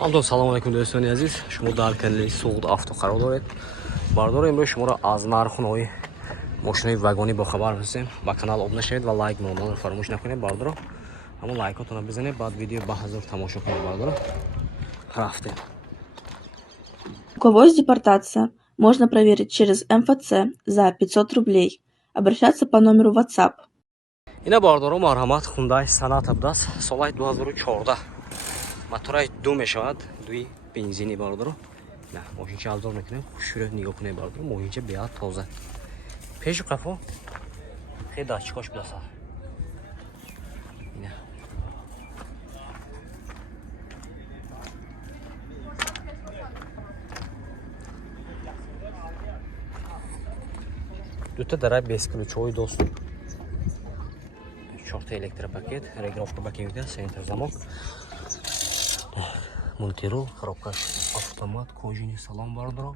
همتون سلام علیکم دوستان عزیز، شما در کانال سعود آفتو قرار دارید. بردار امروز شما را از نرخ نوع ماشین واگنی با خبر هستیم. با کانال آبونه شوید و لایک رو فراموش نکنید. بردار همون لایکاتون رو بزنید، بعد ویدیو با حضور تماشا کنید. بردار رفتیم. У кого есть депортация, можно проверить через МФЦ за 500 рублей. Обращаться по номеру WhatsApp. اینا باردارو مرحمت خوندای صنعت بدست سال 2014 موتورای دو میشود، دوی بنزینی باردارو. نه ماشین چه الزام میکنه، خوشوره نگاه کنه باردارو. ماشین چه بیاد تازه پیش قفا خیلی داشتکاش بدست. اینا دوتا درای 20 ключовой доступ, 4 электропакет, регулировка бакинга, центр замок, монтировка, коробка автомат, кожаный салон бардро,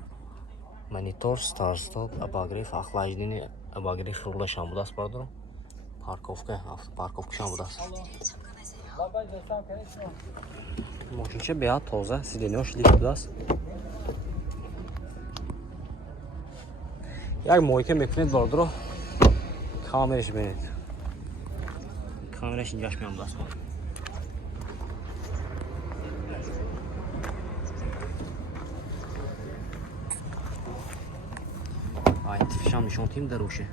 монитор, старт-стоп, обогрев, охлаждение, обогрев руля шамбудас бардро, парковка, автопарковка шамбудас. Машинча биад тоза, сиденёш лифт будас. یک محیطه میکنید باردارو کامرش بینید. کامرش اینجاش میام دست کنید. آیت فشان نشان تیم دروشه.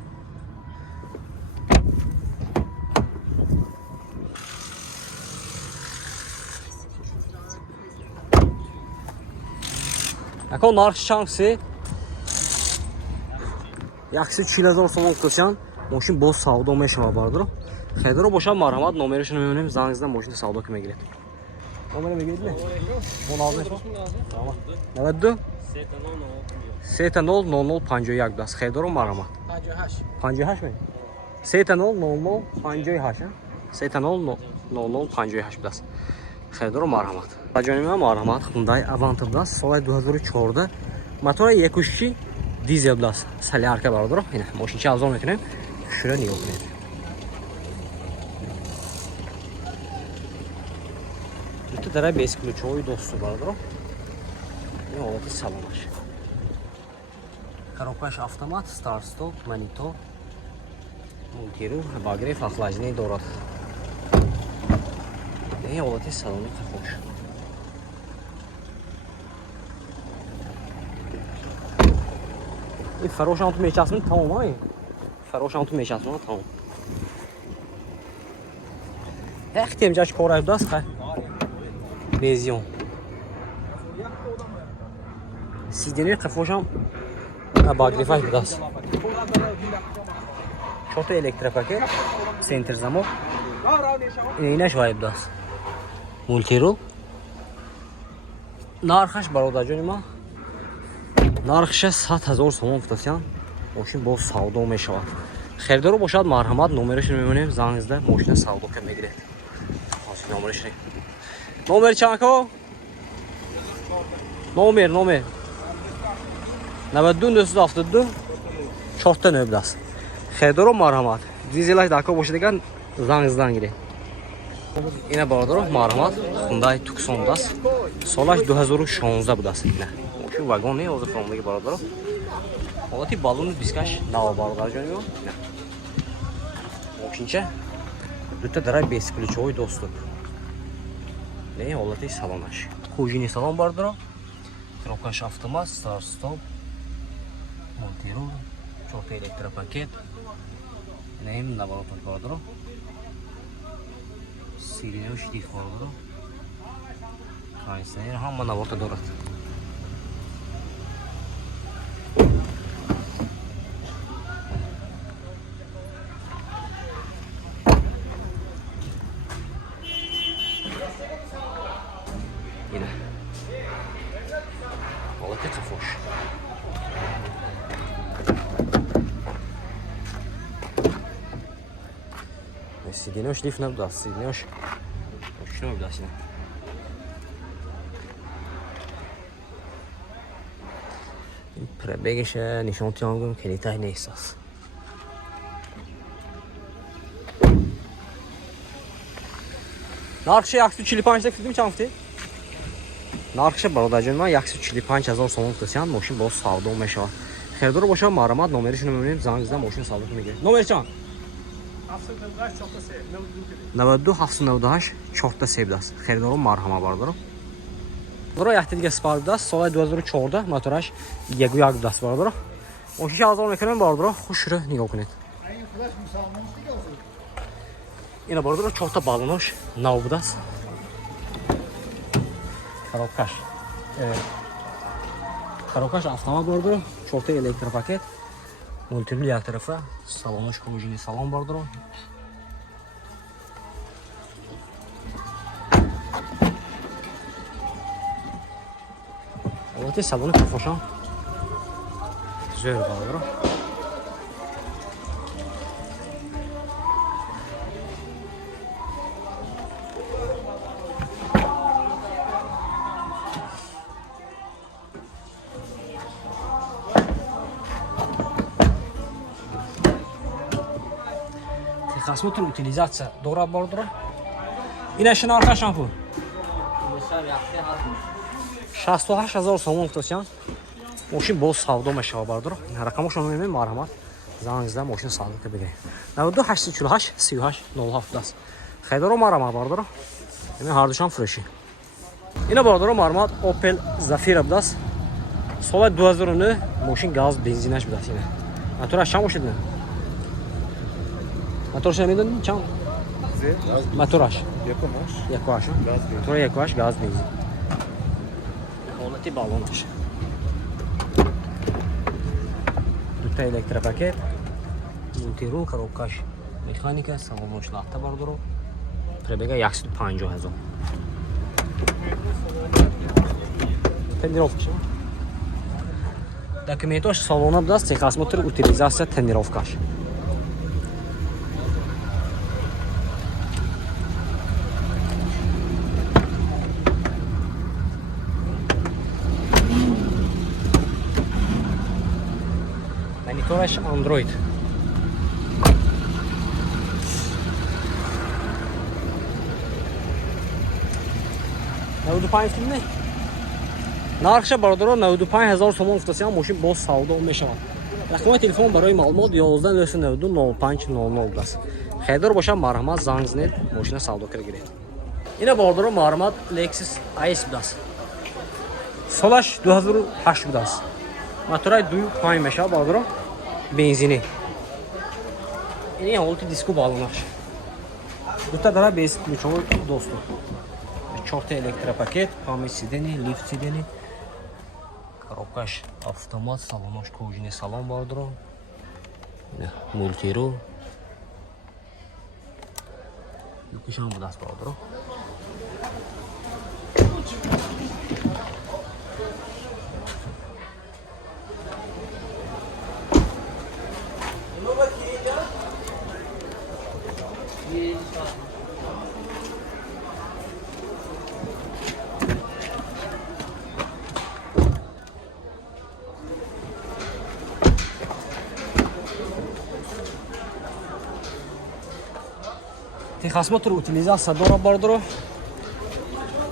اکو نارخ شانسی یکسی 40,000 سوم کشان ماشین باز سودا میشه باردارو. خیلی رو باشم مرحمت نمرش نمیونیم زنگ زدم ماشین سودا که میگیرید. نمره میگیرید نه؟ مناظر شو. تمام. 92 3000 دست خیلی رو مرحمت. 58 می. 3000 3000 دست. خیلی رو مرحمت. راجعی من مرحمت خوندای اوانت دست سال 2014 موتور 1.6 دیزل دست سلیارکه باردارو. اینا ماشین چه ارزان میکنه؟ شروع نگاه کنید. دوتا درای 20 ключовой доступ باردارو. این حالت سالانش. коробкаш автомат, старт стоп, монитор, монтиру, обогрев, охлаждение дорад. این حالت سالانی خوش. این فروش هم تو میچسبون تمام های. فروش هم تو میچسبون تمام. وقتی امجاش کارش دست خواهد. بیزیون. سیدنی قفوش هم باگریفش بدست. چهار الکتریپاکت، سنتر زمان. اینش وای بدست. مولتیرو. نارخش برادر جون ما. نارخش 100,000 سوم فتاسیان. ماشین با سودا میشود. خریدارو باشد مرحمت نمرش میمونیم زنگ زده ماشین سودا که میگیره. ماشین نمرش نی. نمر چند کو؟ نمر 92 272 4 تا نوب دست. خیدارو مرحمت. دیزلش داکو باشه دیگه زنگ زدن گیره. اینا باردارو مرحمت خوندای توکسون دست. سالش 2016 بود است اینا. ماشین واگن نه از فراموگی باردارو. حالتی بالون بیسکش نو باردار جونیو. ماشین چه؟ دوتا درای 20 ключовой доступ. نه حالتی سالانش. کوژینی سالان باردارو. коробкаш автомат, старт стоп. монтиру, 4 электропакет. Нем наворотон باردارو. سیرینو شدید باردارو. کایسیر هم наворот دارد. اینه. حالت خفوش. سیدیناش لیف نبود است. سیدیناش ماشین نبود است. این پربگش نشان تیانگم کلیتای نیست است. نارخش 145 دیدیم چند فتی؟ нархи бародарҷон ман 145000 сомон гуфтасиям мошин боз савдо мешавад. Херидор боша марҳамат, номеришро мебинем, занг зидам мошин савдо мегирем. Номер чанд? 92 798 4 даст. Херидор марҳамат бародаро. Баро яхти дига спар даст, соли 2014 мотораш 1.1 даст бародаро. Мошин 6000 мекунем бародаро, хушро нигоҳ кунед. Ина бародаро 4 та балонош нав будаст. Коробкаш автомат бародаро, 4 та электропакет. Мультирул як тарафа, салонош пружини салон бародаро. Албатта салони кафошам зӯр бародаро. Техасмотр утилизация дорад бародаро. Ина шинарха шампур 68000 сомон гуфтасиям. Мошин боз савдо мешавад бародаро. Рақамошро мемонем марҳамат. Занг зидам мошин савдо бигирем. 92 848 38 07 даст. Херидор марҳамат бародаро. Ина ҳардушам фреши. Ина бародаро марҳамат Opel Zafira будаст. Соли 2009 мошин газ бензинаш будаст ина. Мотораш чанд бошад ина? Мотораш намедонӣ чанд? Мотораш 1.8 мотор 1.8 газ бензин. Ҳолати балонаш. Дута электропакет, мультирул, коробкаш механика, салонош лахта бародаро. Пробега 150000. Тонировка. Документош салона будаст, техосмотр, утилизация, тонировкаш. Монитораш Android. Нархша бародаро 95000 сомон гуфтасиям мошин боз савдо мешавад. Рақамои телефон барои маълумот 11 0500 даст. Херидор боша марҳамат, занг зинед, мошина савдо киргиред. Ина бародаро марҳамат Lexus IS будаст. Солаш 2008 будаст. Моторай 2.5 мешавад бародаро. Бензини. Ин ҳолати диску балонаш. Дута дара без ключовой доступ. 4 электропакет, память сидени, лифт сидени. Коробкаш автомат, салонош кожини салон бародаро. Мультирул. Юкишам будаст бародаро. Техосмотр утилизация дорад бародаро.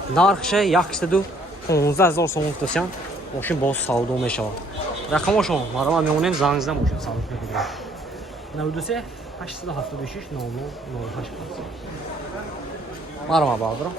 Нархша 115000 сомон гуфтасиям. Мошин боз савдо мешавад. Рақамошон марҳамат мемонем, занг зидам мошин савдо мегирем. 92 876 00 08. Марҳамат бародаро.